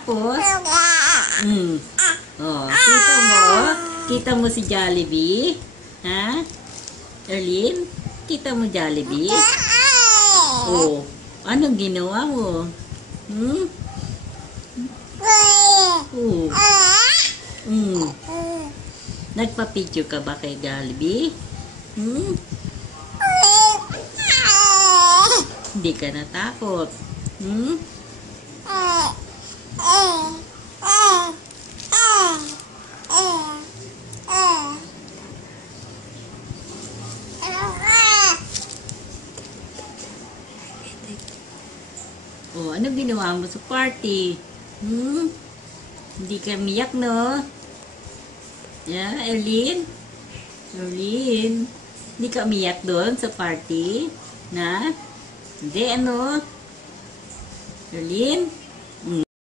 Tapos, oh, kita mo si Jollibee? Ha? Erlyn, kita mo Jollibee? Oh, anong ginawa mo? Oh. Nagpa-picture ka ba kay Jollibee? Hindi ka natakot. Oh, ano ginawa mo sa party? Hindi ka miyak, no? Yeah, Erlyn? Erlyn? Hindi ka miyak doon sa party? Na? Hindi, ano? Erlyn?